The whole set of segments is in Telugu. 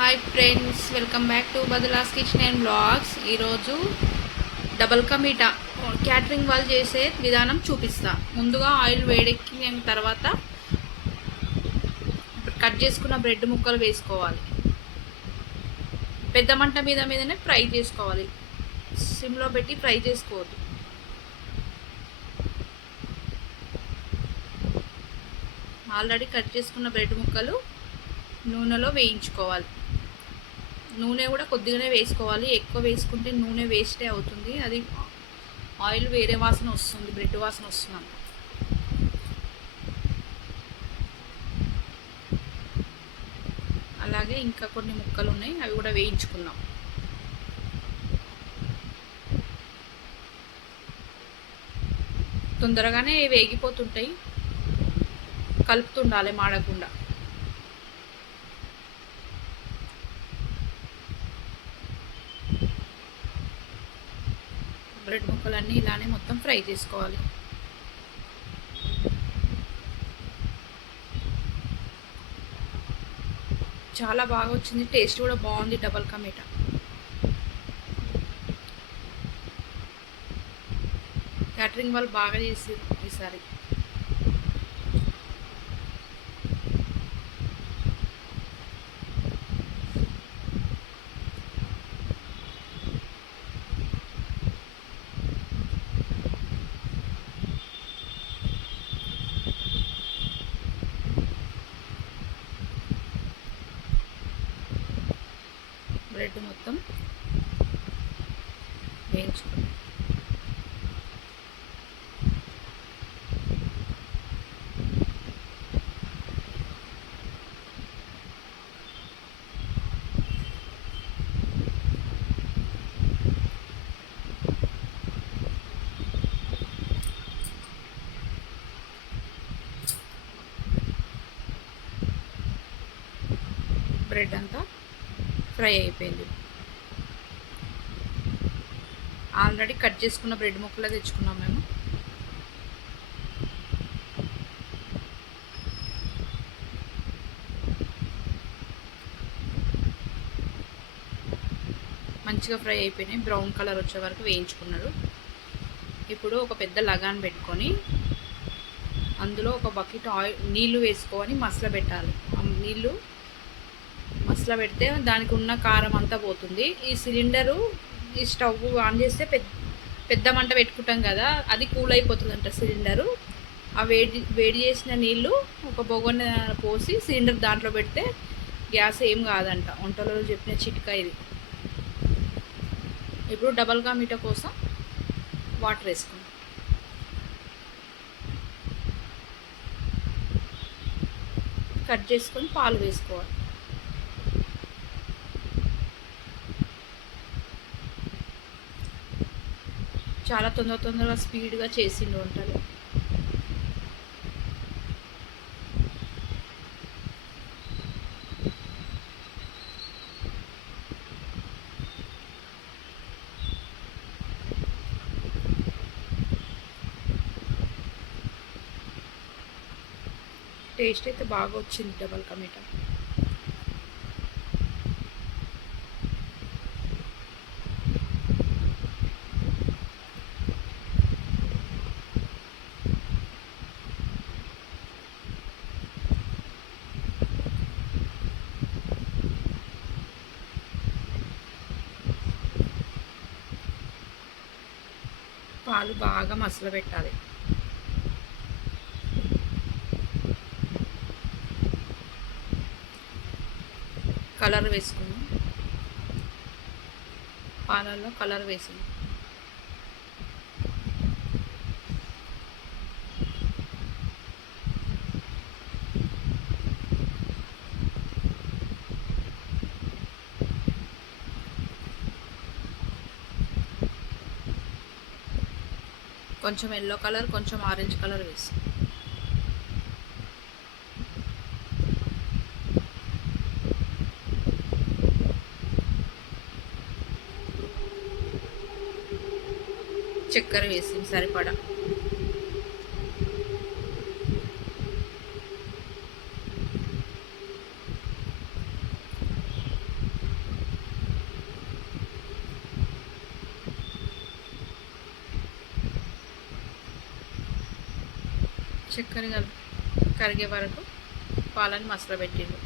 Hi friends welcome back to బదలాస్ kitchen and blogs ఈరోజు డబల్ కమీటా క్యాటరింగ్ వాళ్ళు చేసే విధానం చూపిస్తా. ముందుగా ఆయిల్ వేడెక్కిన తర్వాత కట్ చేసుకున్న బ్రెడ్ ముక్కలు వేసుకోవాలి. పెద్ద మంట మీద మీదనే ఫ్రై చేసుకోవాలి. సిమ్లో పెట్టి ఫ్రై చేసుకోవద్దు. ఆల్రెడీ కట్ చేసుకున్న బ్రెడ్ ముక్కలు నూనెలో వేయించుకోవాలి. నూనె కూడా కొద్దిగానే వేసుకోవాలి. ఎక్కువ వేసుకుంటే నూనె వేస్టే అవుతుంది. అది ఆయిల్ వేరే వాసన వస్తుంది బ్రెడ్ వాసన వస్తుంది. అలాగే ఇంకా కొన్ని ముక్కలు ఉన్నాయి అవి కూడా వేయించుకున్నాం తొందరగానే వేగిపోతుంటాయి. కలుపుతుండాలి మాడకుండా. బ్రెడ్ ముక్కలన్నీ ఇలానే మొత్తం ఫ్రై చేసుకోవాలి. చాలా బాగా వచ్చింది. టేస్ట్ కూడా బాగుంది డబల్ కమేటా. క్యాటరింగ్ వాళ్ళు బాగా చేసి ఈసారి బ్రెడ్ మొత్తం వేయించుకోండి బ్రెడ్ అంతా ఫ్రై అయిపోయింది. ఆల్రెడీ కట్ చేసుకున్న బ్రెడ్ ముక్కలే తెచ్చుకున్నాం మేము. మంచిగా ఫ్రై అయిపోయినాయి. బ్రౌన్ కలర్ వచ్చే వరకు వేయించుకున్నాడు. ఇప్పుడు ఒక పెద్ద లగాన్ పెట్టుకొని అందులో ఒక బకెట్ ఆయిల్ నీళ్ళు వేసుకొని మసల పెట్టాలి నీళ్ళు నీళ్ళు పెడితే దానికి ఉన్న కారం అంతా పోతుంది. ఈ సిలిండరు ఈ స్టవ్ ఆన్ చేస్తే పెద్ద పెద్ద మంట పెట్టుకుంటాం కదా అది కూల్ అయిపోతుందంట సిలిండరు. ఆ వేడి వేడి చేసిన నీళ్ళు ఒక బొగొన్న పోసి సిలిండర్ దాంట్లో పెడితే గ్యాస్ ఏం కాదంట. వంటలో చెప్పిన చిట్కా ఇది. ఇప్పుడు డబల్గా మీట కోసం వాటర్ వేసుకుంటాం కట్ చేసుకొని పాలు వేసుకోవాలి. చాలా తొందర తొందరగా స్పీడ్గా చేసిండు వంటలు. టేస్ట్ అయితే బాగా వచ్చింది డబల్ కమీటా. పాలు బాగా మసలు పెట్టాలి. కలర్ వేసుకున్నాం పాలల్లో కలర్ వేసింది కొంచెం ఎల్లో కలర్ కొంచెం ఆరెంజ్ కలర్ వేసి. చక్కెర వేసి సరిపడా. చక్కెర కరిగే వరకు పాలని మసలు పెట్టిండు.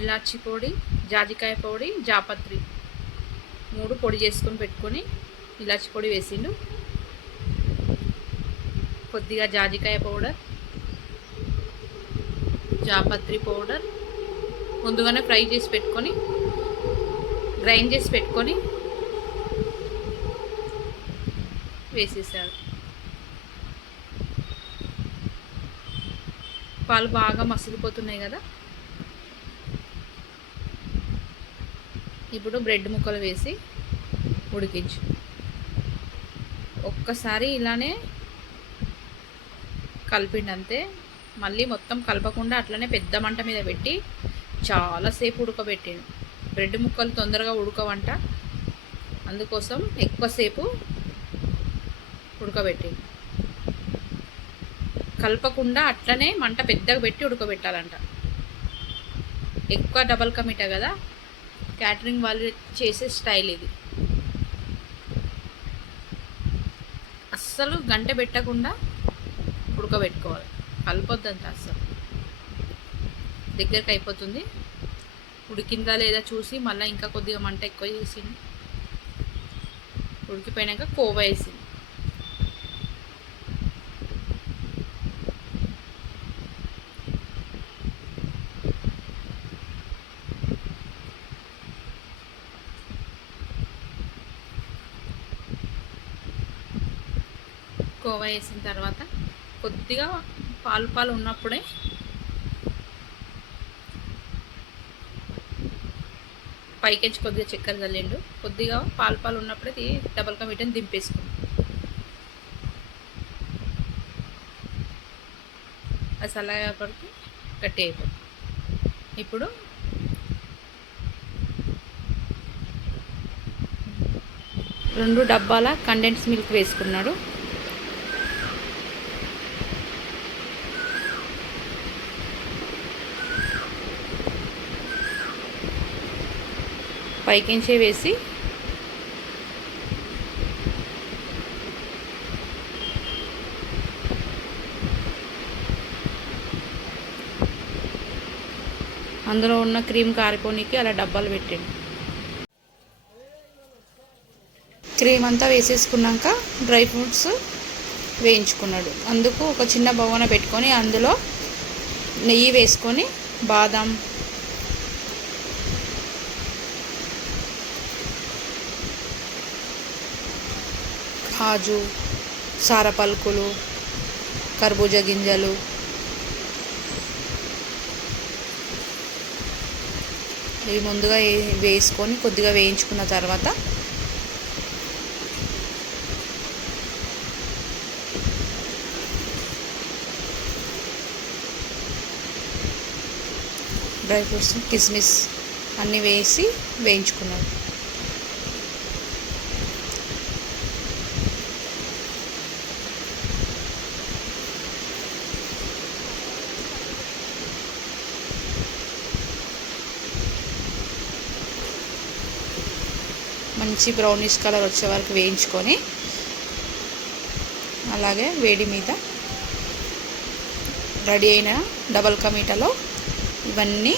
ఇలాచి పొడి జాజికాయ పొడి జాపత్రి మూడు పొడి చేసుకొని పెట్టుకొని ఇలాచి పొడి వేసిండు. కొద్దిగా జాజికాయ పౌడర్ జాపత్రి పౌడర్ ముందుగానే ఫ్రై చేసి పెట్టుకొని గ్రైండ్ చేసి పెట్టుకొని వేసేసారు. పాలు బాగా మసిలిపోతున్నాయి కదా? ఇప్పుడు బ్రెడ్ ముక్కలు వేసి ఉడికించు. ఒక్కసారి ఇలానే కలిపిండి అంతే మళ్ళీ మొత్తం కలపకుండా అట్లనే పెద్ద మంట మీద పెట్టి చాలాసేపు ఉడకబెట్టిండు. బ్రెడ్ ముక్కలు తొందరగా ఉడకవంట. అందుకోసం ఎక్కువసేపు ఉడకబెట్టిండు. కలపకుండా అట్లనే మంట పెద్దగా పెట్టి ఉడకబెట్టాలంట. ఎక్కువ డబల్ కమిటా కదా? క్యాటరింగ్ వాళ్ళు చేసే స్టైల్ ఇది. అస్సలు గంట పెట్టకుండా ఉడకబెట్టుకోవాలి. కలపొద్దంట అస్సలు. దగ్గరకు అయిపోతుంది ఉడికిందా లేదా చూసి మళ్ళీ ఇంకా కొద్దిగా మంట ఎక్కువ చేసింది. ఉడికిపోయినాక కోవా వేసింది. కోవా వేసిన తర్వాత కొద్దిగా పాలు పాలు ఉన్నప్పుడే పైకెంచి కొద్దిగా చక్కెర చల్లిండు కొద్దిగా పాలు పాలు ఉన్నప్పుడే తీ డబల్ కమిటని దింపేసుకుంది. అది చల్లగప్పటికి గట్టి అయిపోతుంది. ఇప్పుడు రెండు డబ్బాల కండెన్స్ మిల్క్ వేసుకున్నాడు. పైకించే వేసి అందులో ఉన్న క్రీమ్ కారిపోనికి అలా డబ్బాలు పెట్టండి. క్రీమ్ అంతా వేసేసుకున్నాక డ్రై ఫ్రూట్స్ వేయించుకున్నాడు. అందుకు ఒక చిన్న బవన పెట్టుకొని అందులో నెయ్యి వేసుకొని బాదం కాజు సారపలుకులు కర్బూజ గింజలు. ఇవి ముందుగా వే- వేసుకొని కొద్దిగా వేయించుకున్న తర్వాత డ్రై ఫ్రూట్స్ కిస్మిస్ అన్నీ వేసి వేయించుకున్నాను మంచి బ్రౌనిష్ కలర్ వచ్చే వరకు వేయించుకొని అలాగే వేడి మీద రెడీ అయిన డబల్ కమీటలో ఇవన్నీ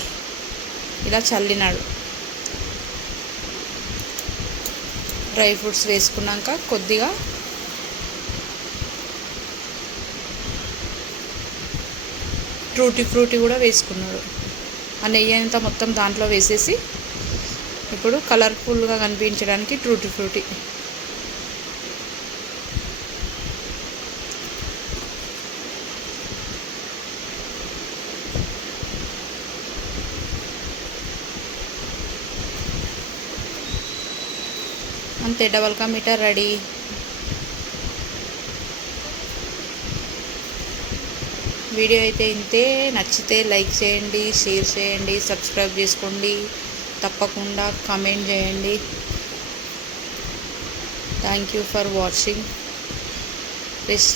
ఇలా చల్లినాడు. డ్రై ఫ్రూట్స్ వేసుకున్నాక కొద్దిగా ఫ్రూటీ ఫ్రూటీ కూడా వేసుకున్నాడు. ఆ నెయ్యి అంతా మొత్తం దాంట్లో వేసేసి ఇప్పుడు కలర్ఫుల్గా కనిపించడానికి ట్రూటీ ఫ్రూటీ. అంతే double ka meetha ready. Video అయితే ఇంతే. నచ్చితే లైక్ చేయండి షేర్ చేయండి సబ్స్క్రైబ్ చేసుకోండి. తప్పకుండా కమెంట్ చేయండి. Thank you for watching please